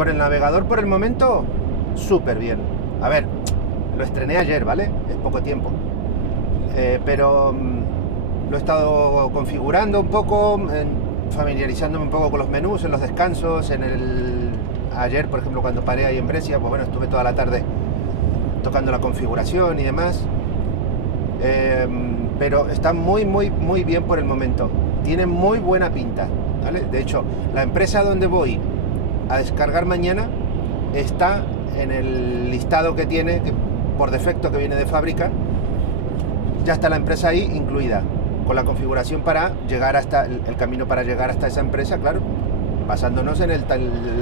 Con el navegador por el momento, súper bien. A ver, lo estrené ayer, ¿vale? Es poco tiempo. Pero lo he estado configurando un poco, familiarizándome un poco con los menús, en los descansos, ayer, por ejemplo, cuando paré ahí en Brescia, pues bueno, estuve toda la tarde tocando la configuración y demás. Pero está muy bien por el momento. Tiene muy buena pinta, ¿vale? De hecho, la empresa donde voy a descargar mañana está en el listado que tiene, que por defecto que viene de fábrica. Ya está la empresa ahí incluida, con la configuración para llegar hasta el camino para llegar hasta esa empresa, claro, basándonos en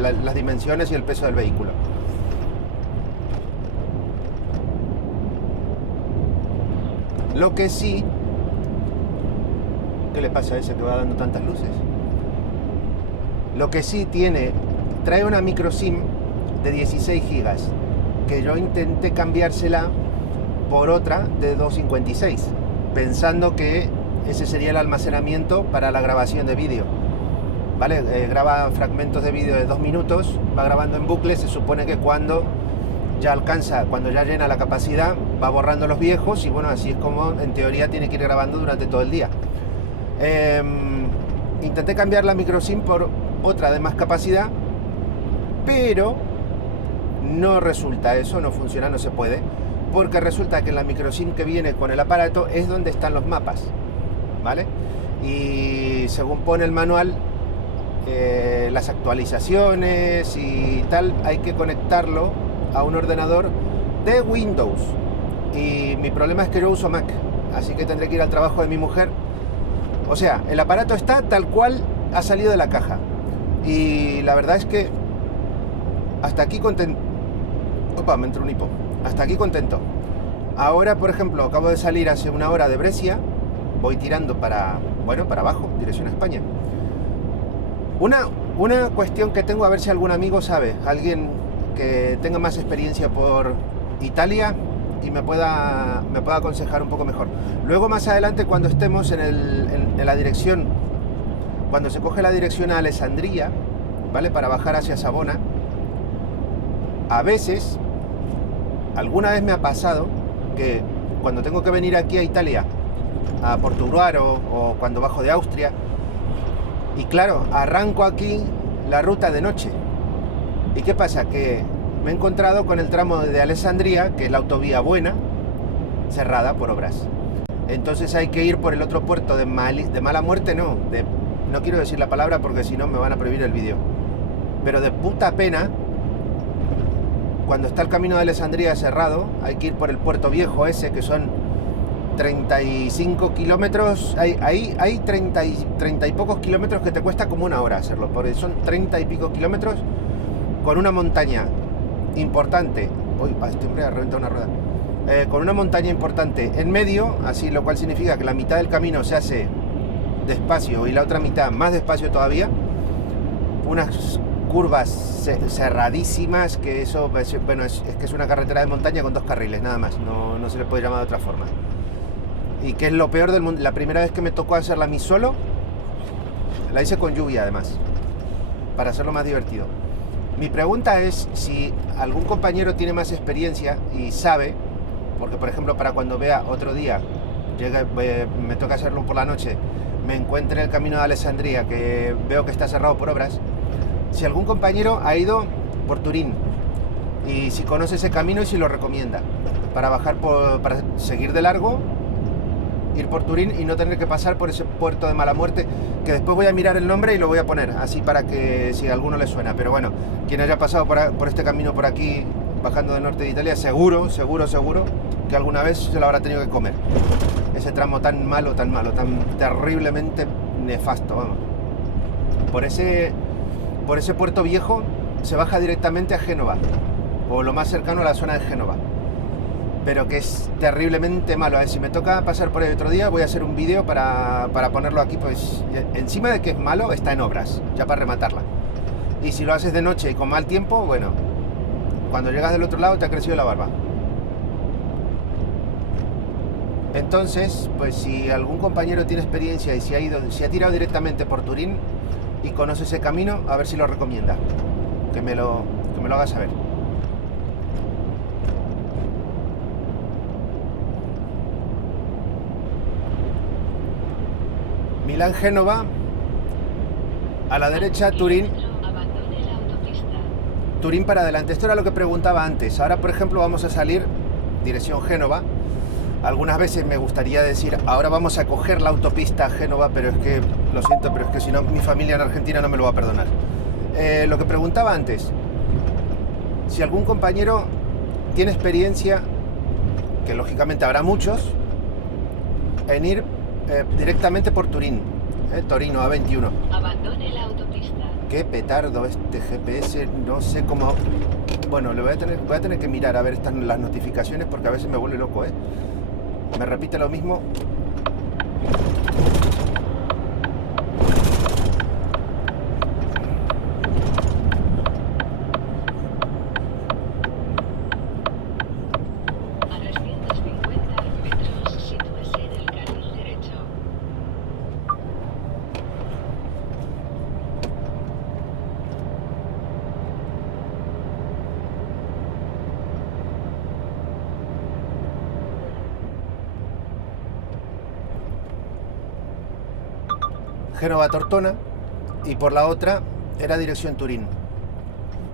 las dimensiones y el peso del vehículo. Lo que sí... ¿Qué le pasa a ese que va dando tantas luces? Lo que sí trae una micro SIM de 16 gigas, que yo intenté cambiársela por otra de 256, pensando que ese sería el almacenamiento para la grabación de vídeo. ¿Vale? Graba fragmentos de vídeo de 2 minutos, va grabando en bucle, se supone que cuando ya llena la capacidad, va borrando los viejos y bueno, así es como en teoría tiene que ir grabando durante todo el día. Intenté cambiar la micro SIM por otra de más capacidad, pero no resulta, eso no funciona, no se puede, porque resulta que en la micro SIM que viene con el aparato es donde están los mapas, ¿vale? Y según pone el manual, las actualizaciones y tal, hay que conectarlo a un ordenador de Windows, y mi problema es que yo uso Mac, así que tendré que ir al trabajo de mi mujer. O sea, el aparato está tal cual ha salido de la caja, y la verdad es que hasta aquí contento. Opa, me entró un hipo. Hasta aquí contento. Ahora, por ejemplo, acabo de salir hace una hora de Brescia, voy tirando para abajo, dirección a España. Una cuestión que tengo, a ver si algún amigo sabe, alguien que tenga más experiencia por Italia y me pueda aconsejar un poco mejor. Luego, más adelante, cuando estemos en la dirección, cuando se coge la dirección a Alessandria, ¿vale? Para bajar hacia Savona, a veces, alguna vez me ha pasado que cuando tengo que venir aquí a Italia, a Portugalete o cuando bajo de Austria, y claro, arranco aquí la ruta de noche. ¿Y qué pasa? Que me he encontrado con el tramo de Alessandria, que es la autovía buena, cerrada por obras. Entonces hay que ir por el otro puerto de mala muerte, no quiero decir la palabra porque si no me van a prohibir el vídeo, pero de puta pena. Cuando está el camino de Alessandria cerrado, hay que ir por el puerto viejo ese, que son 35 kilómetros. Hay 30 y pocos kilómetros que te cuesta como una hora hacerlo, porque son 30 y pico kilómetros con una montaña importante. Uy, este hombre ha reventado una rueda. Con una montaña importante en medio, así, lo cual significa que la mitad del camino se hace despacio y la otra mitad más despacio todavía. Unas curvas cerradísimas, que eso, bueno, es que es una carretera de montaña con 2 carriles, nada más, no se le puede llamar de otra forma. Y que es lo peor del mundo. La primera vez que me tocó hacerla a mí solo, la hice con lluvia además, para hacerlo más divertido. Mi pregunta es si algún compañero tiene más experiencia y sabe, porque por ejemplo, para cuando vea otro día, me toca hacerlo por la noche, me encuentre el camino de Alessandria, que veo que está cerrado por obras, si algún compañero ha ido por Turín y si conoce ese camino y si lo recomienda para para seguir de largo, ir por Turín y no tener que pasar por ese puerto de mala muerte, que después voy a mirar el nombre y lo voy a poner así para que si a alguno le suena. Pero bueno, quien haya pasado por este camino por aquí, bajando del norte de Italia, seguro que alguna vez se lo habrá tenido que comer. Ese tramo tan malo, tan terriblemente nefasto, vamos. Por ese puerto viejo se baja directamente a Génova, o lo más cercano a la zona de Génova, pero que es terriblemente malo. A ver, si me toca pasar por ahí otro día, voy a hacer un vídeo para ponerlo aquí, pues encima de que es malo, está en obras, ya para rematarla. Y si lo haces de noche y con mal tiempo, bueno, cuando llegas del otro lado te ha crecido la barba. Entonces, pues si algún compañero tiene experiencia y si ha tirado directamente por Turín y conoce ese camino, a ver si lo recomienda. que me lo hagas saber. Milán-Génova, a la derecha Turín, Turín para adelante. Esto era lo que preguntaba antes. Ahora, por ejemplo, vamos a salir dirección Génova. Algunas veces me gustaría decir, ahora vamos a coger la autopista a Génova, pero es que, lo siento, pero es que si no, mi familia en Argentina no me lo va a perdonar. Lo que preguntaba antes, si algún compañero tiene experiencia, que lógicamente habrá muchos, en ir directamente por Turín, Torino A21. Abandone la autopista. Qué petardo este GPS, no sé cómo... Bueno, voy a tener que mirar a ver las notificaciones porque a veces me vuelve loco, Me repite lo mismo. A 350 metros, sitúese en el carril derecho. Génova-Tortona, y por la otra era dirección Turín.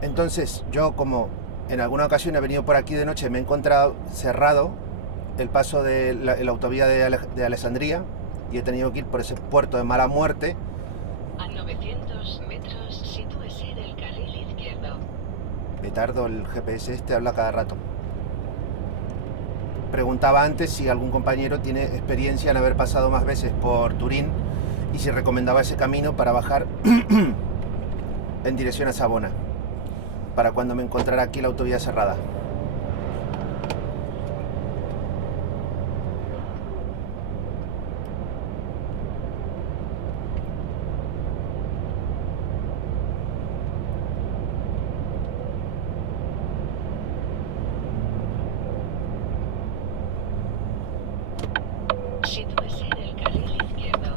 Entonces yo, como en alguna ocasión he venido por aquí de noche, me he encontrado cerrado el paso de la autovía de Alessandria y he tenido que ir por ese puerto de mala muerte. A 900 metros, sitúese en el carril izquierdo. Petardo, el GPS este habla cada rato. Preguntaba antes si algún compañero tiene experiencia en haber pasado más veces por Turín y si recomendaba ese camino para bajar en dirección a Savona, para cuando me encontrara aquí la autovía cerrada. Sitúese en el carril izquierdo.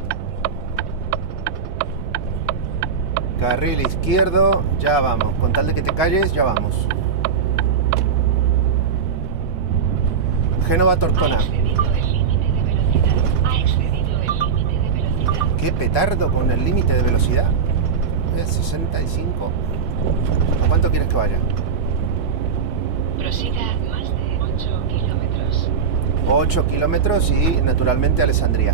Carril izquierdo, ya vamos. Con tal de que te calles, ya vamos. Génova-Tortona. Ha excedido el límite de velocidad. Ha excedido el límite de velocidad. Qué petardo con el límite de velocidad. Es 65. ¿A cuánto quieres que vaya? Prosiga más de 8 kilómetros. 8 kilómetros y naturalmente Alessandria.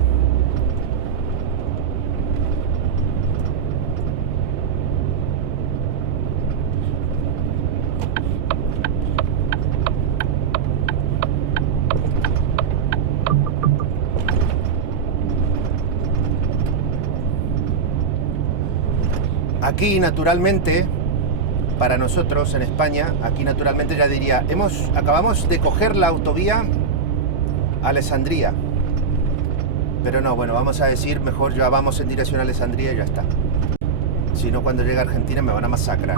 Aquí naturalmente, para nosotros en España, aquí naturalmente ya diría, acabamos de coger la autovía a Alessandria. Pero no, bueno, vamos a decir, mejor ya vamos en dirección a Alessandria y ya está. Si no, cuando llegue a Argentina me van a masacrar.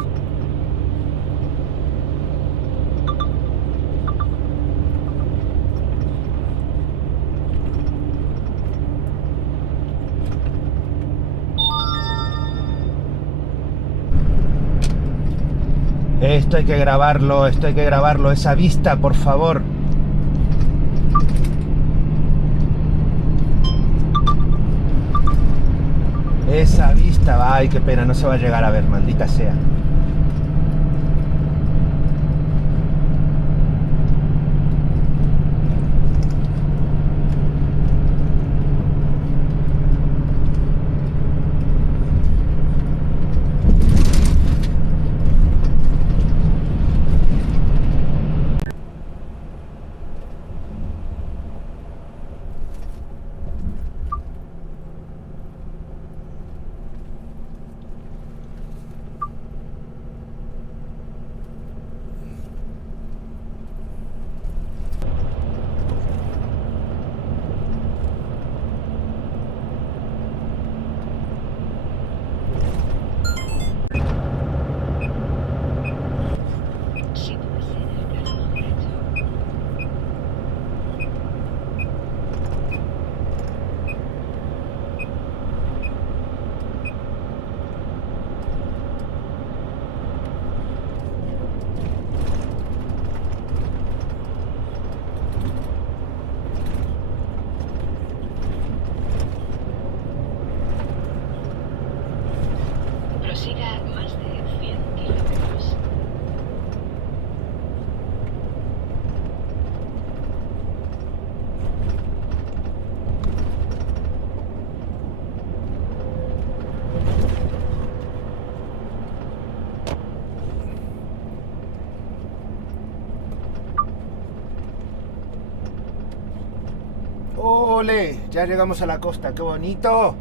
Esto hay que grabarlo, esa vista, por favor. Esa vista, ay, qué pena, no se va a llegar a ver, maldita sea. Ole, ya llegamos a la costa, qué bonito.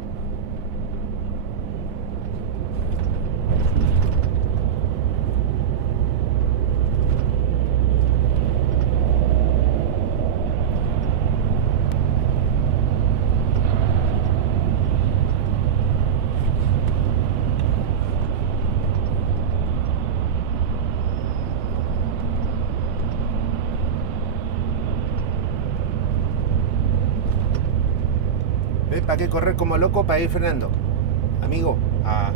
¿Para qué correr como loco para ir frenando? Amigo. Ah.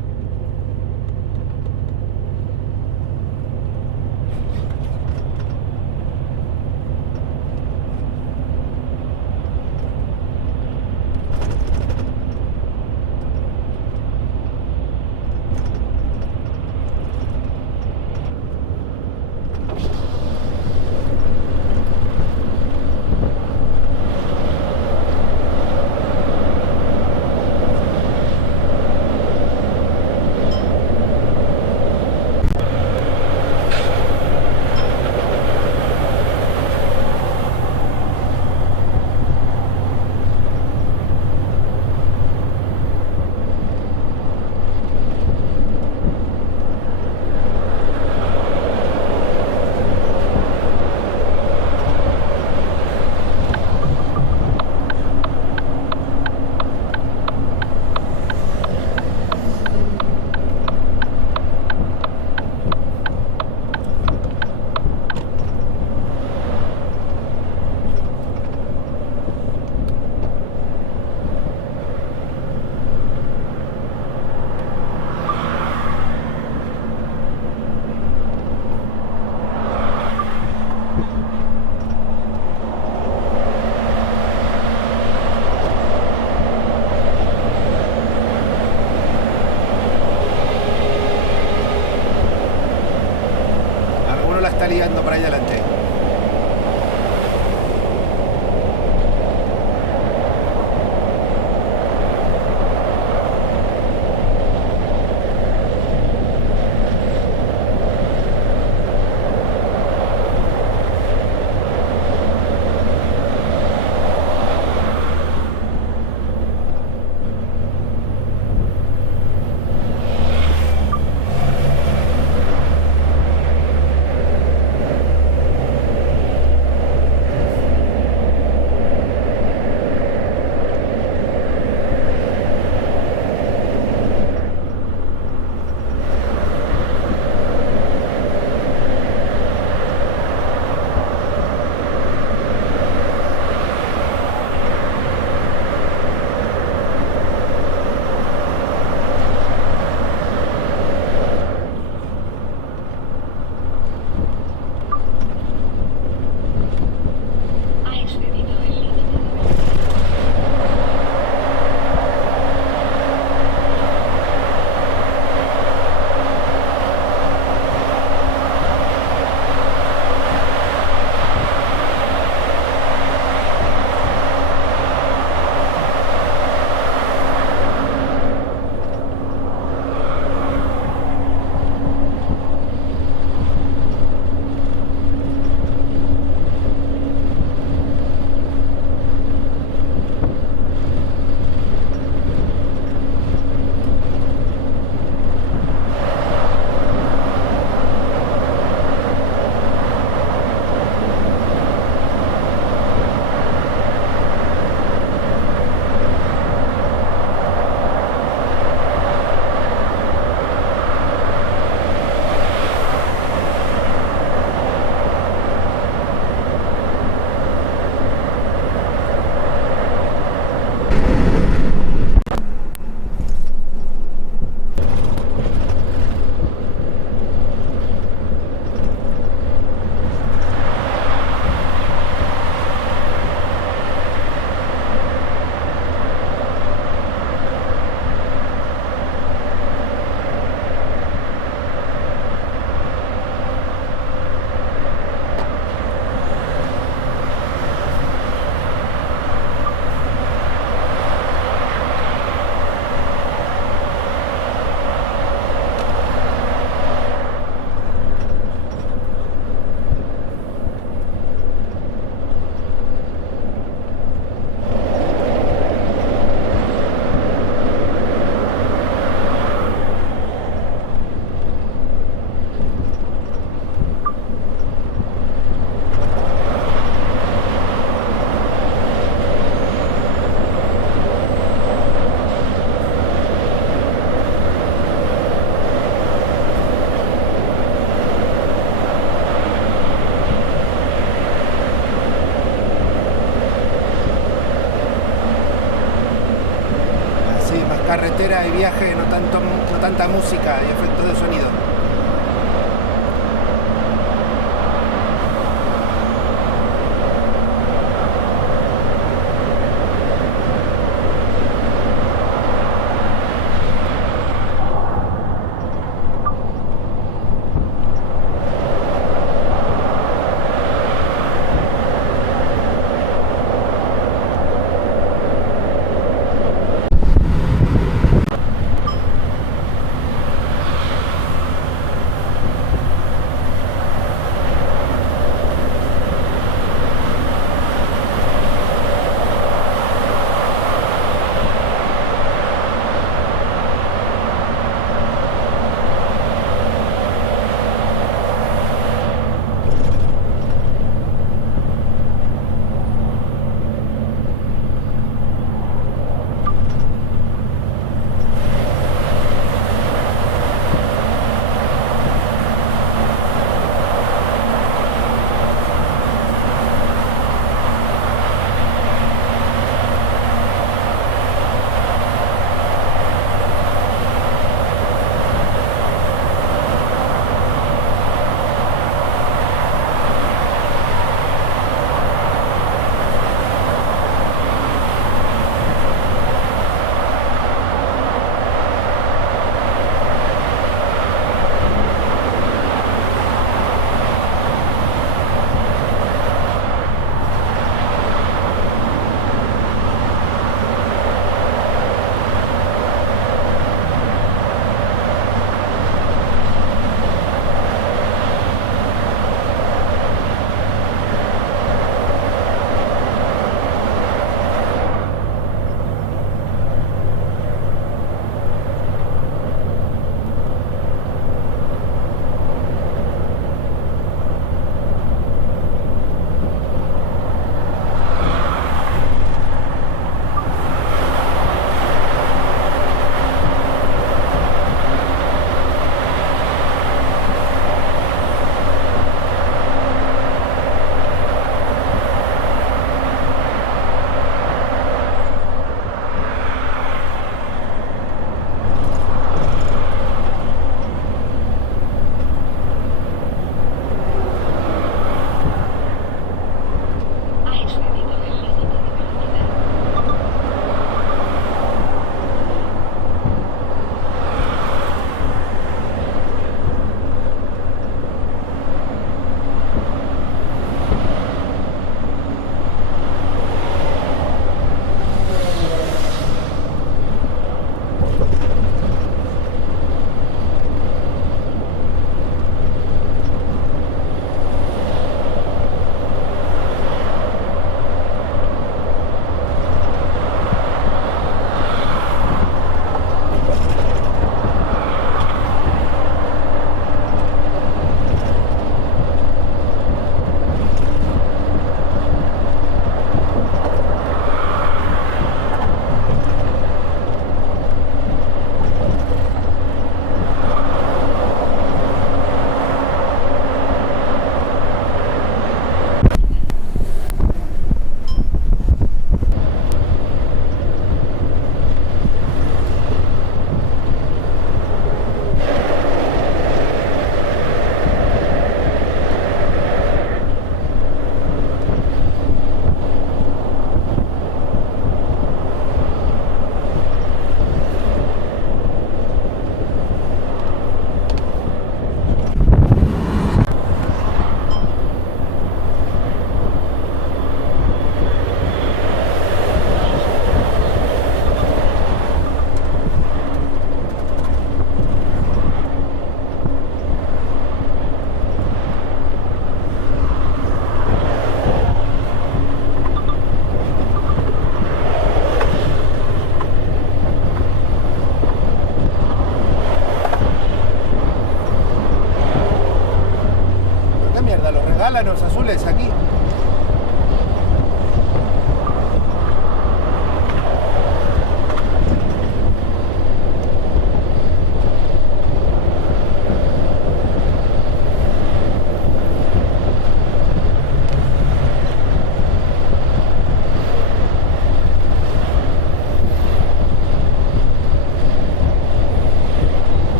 carretera y viaje, no tanta música y efectos de sonido.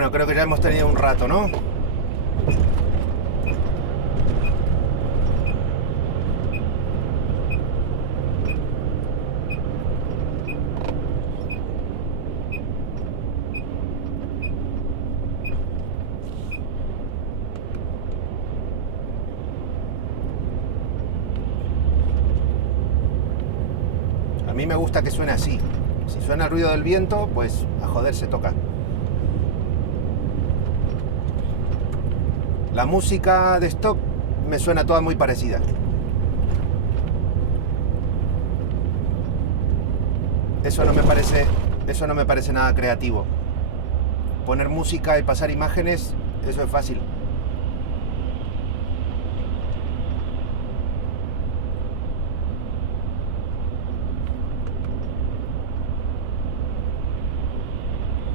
Bueno, creo que ya hemos tenido un rato, ¿no? A mí me gusta que suene así. Si suena el ruido del viento, pues a joder se toca. La música de stock me suena toda muy parecida. Eso no me parece nada creativo. Poner música y pasar imágenes, eso es fácil.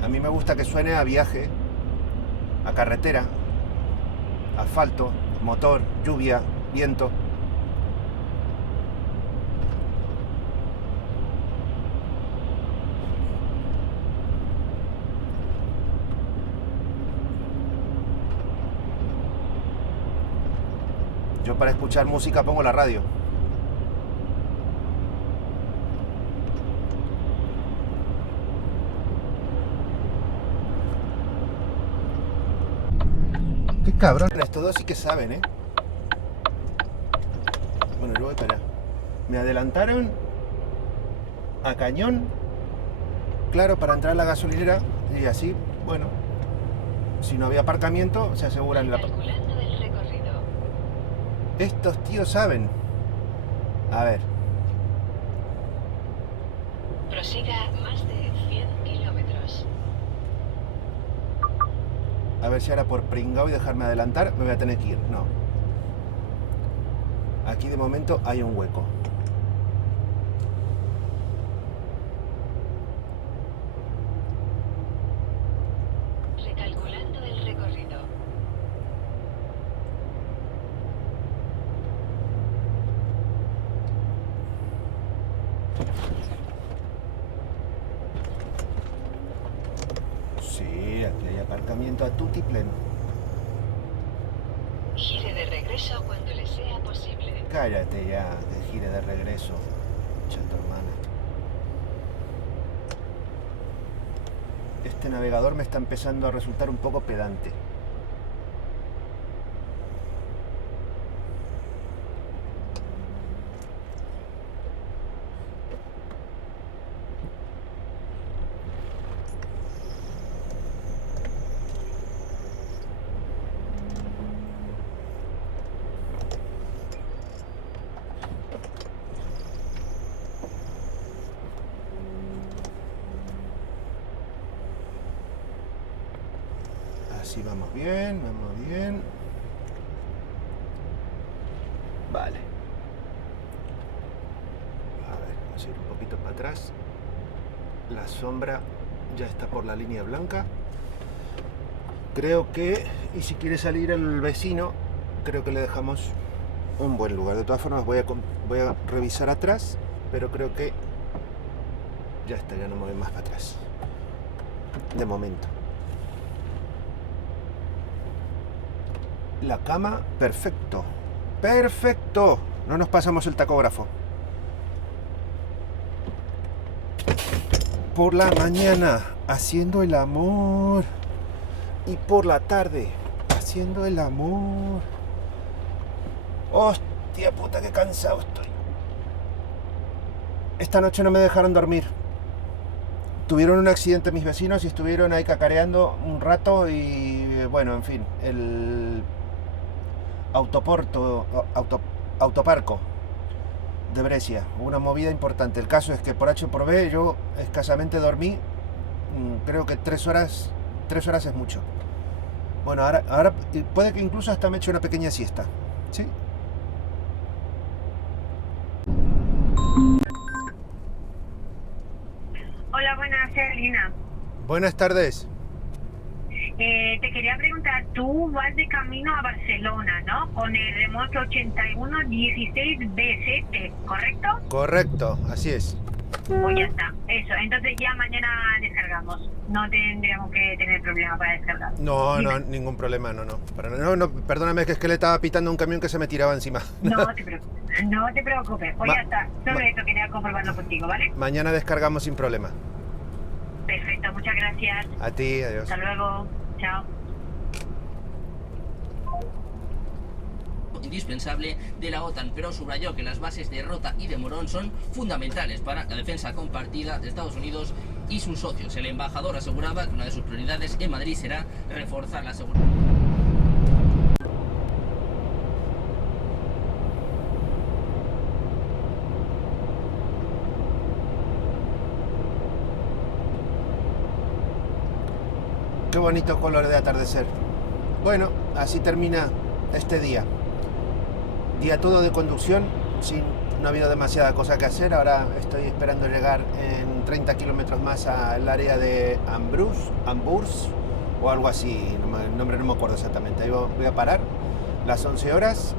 A mí me gusta que suene a viaje, a carretera, asfalto, motor, lluvia, viento. Yo para escuchar música pongo la radio. Qué cabrón. Estos dos sí que saben, ¿eh? Bueno, yo voy para allá. Me adelantaron a cañón, claro, para entrar a la gasolinera y así, bueno, si no había aparcamiento, se aseguran la... Calculando el recorrido. Estos tíos saben. A ver, Prosiga más de 100 kilómetros. a ver si ahora por pringao y dejarme adelantar me voy a tener que ir. No. Aquí de momento hay un hueco. Recalculando el recorrido. Sí, aquí hay aparcamiento a tutiplén. Gire de regreso cuando le sea posible. Cállate ya, que gire de regreso. Chato hermana. Este navegador me está empezando a resultar un poco pedante. Así vamos bien, vamos bien. Vale. A ver, vamos a ir un poquito para atrás. La sombra ya está por la línea blanca. Creo que, y si quiere salir el vecino, creo que le dejamos un buen lugar. De todas formas voy a revisar atrás, pero creo que ya está, ya no me voy más para atrás. De momento. La cama, perfecto. ¡Perfecto! No nos pasamos el tacógrafo. Por la mañana, haciendo el amor. Y por la tarde, haciendo el amor. ¡Hostia puta, qué cansado estoy! Esta noche no me dejaron dormir. Tuvieron un accidente mis vecinos y estuvieron ahí cacareando un rato y... bueno, en fin, el... autoparco de Brescia, una movida importante. El caso es que por H o por B yo escasamente dormí, creo que 3 horas es mucho. Bueno, ahora puede que incluso hasta me eche una pequeña siesta, ¿sí? Hola, buenas, soy Lina. Buenas tardes. Te quería preguntar, tú vas de camino a Barcelona, ¿no? Con el Remoto 8116BZ, ¿correcto? Correcto, así es. Pues ya está, eso. Entonces ya mañana descargamos. No tendríamos que tener problema para descargar. No, Dime. no, ningún problema, no. No, perdóname, que es que le estaba pitando un camión que se me tiraba encima. No te preocupes, no te preocupes. Pues Ma- ya está. Solo ma- eso quería comprobarlo contigo, ¿vale? Mañana descargamos sin problema. Perfecto, muchas gracias. A ti, adiós. Hasta luego. Chao. Indispensable de la OTAN, pero subrayó que las bases de Rota y de Morón son fundamentales para la defensa compartida de Estados Unidos y sus socios. El embajador aseguraba que una de sus prioridades en Madrid será reforzar la seguridad. Qué bonito color de atardecer. Bueno, así termina este día. Día todo de conducción, no ha habido demasiada cosa que hacer. Ahora estoy esperando llegar en 30 kilómetros más al área de Amburs o algo así, el nombre no me acuerdo exactamente. Ahí voy a parar, las 11 horas.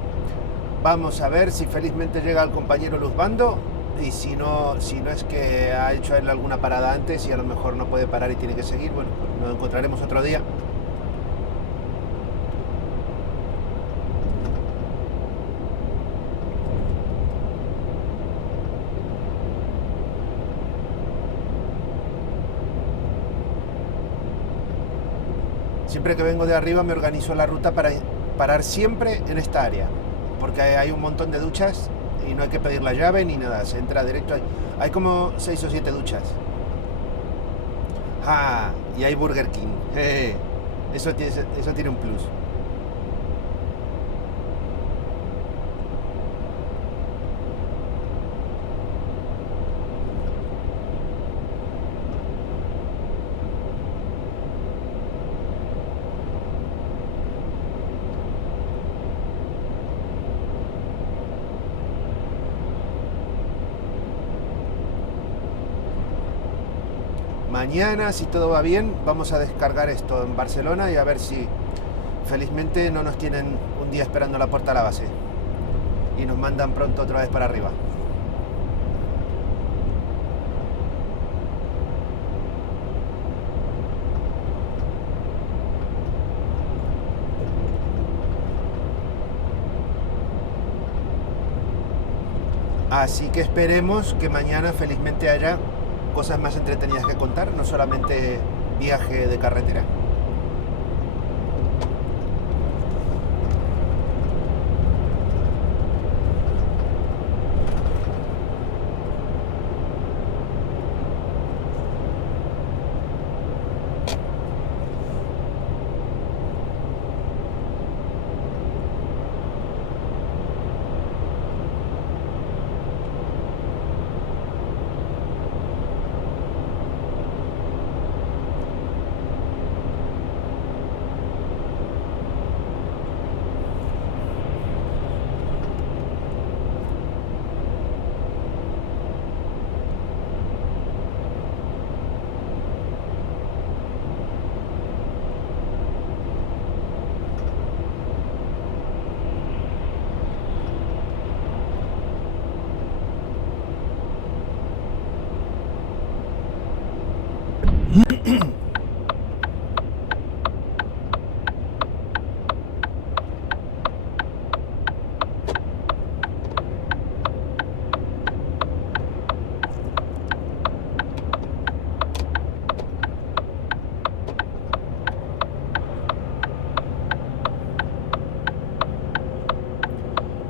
Vamos a ver si felizmente llega el compañero Luzbando, y si no es que ha hecho él alguna parada antes y a lo mejor no puede parar y tiene que seguir. Bueno, pues nos encontraremos otro día. Siempre que vengo de arriba me organizo la ruta para parar siempre en esta área, porque hay un montón de duchas y no hay que pedir la llave ni nada, se entra directo. Hay como 6 o 7 duchas. Ah, y hay Burger King. Eso tiene un plus. Mañana, si todo va bien, vamos a descargar esto en Barcelona y a ver si felizmente no nos tienen un día esperando a la puerta de la base y nos mandan pronto otra vez para arriba. Así que esperemos que mañana felizmente haya cosas más entretenidas que contar, no solamente viaje de carretera.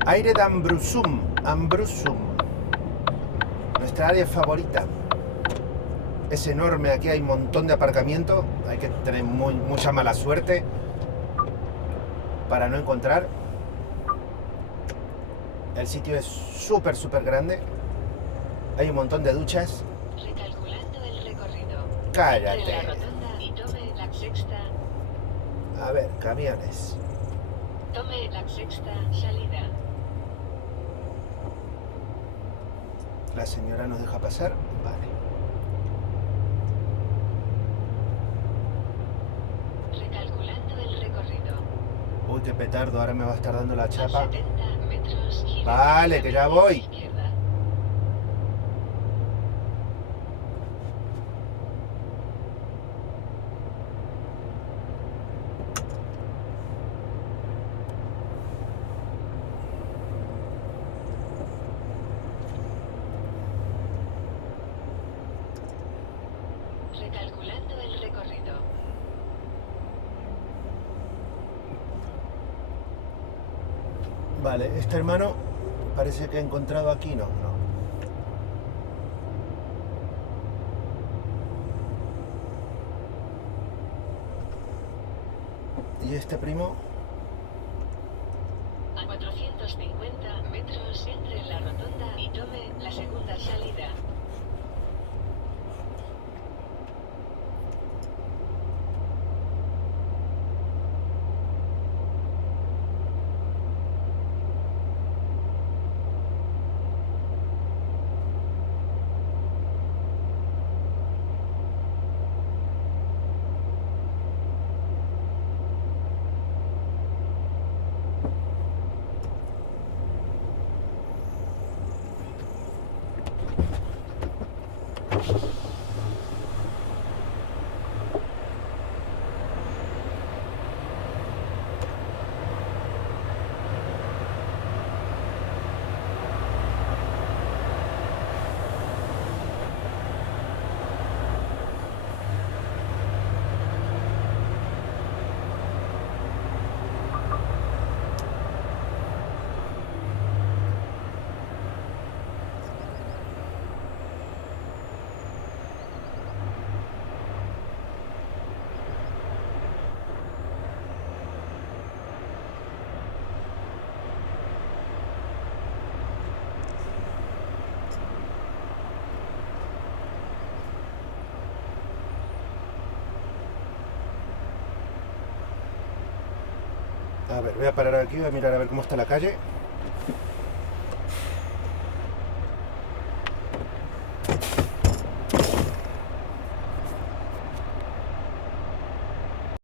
Aire de Ambrusum, nuestra área favorita. Es enorme, aquí hay un montón de aparcamiento, hay que tener mucha mala suerte para no encontrar. El sitio es súper grande, hay un montón de duchas. Recalculando el recorrido. Cállate. Entre la rotonda y tome la sexta. A ver, camiones. Tome la sexta salida. La señora nos deja pasar, vale. Recalculando el recorrido. Uy, qué petardo, ahora me va a estar dando la A chapa. 70 metros, gira Vale, que ya voy. izquierda. Vale, este hermano parece que he encontrado aquí, no. ¿Y este primo? A 450 metros, entre en la rotonda y tome la segunda salida. A ver, voy a parar aquí, voy a mirar a ver cómo está la calle.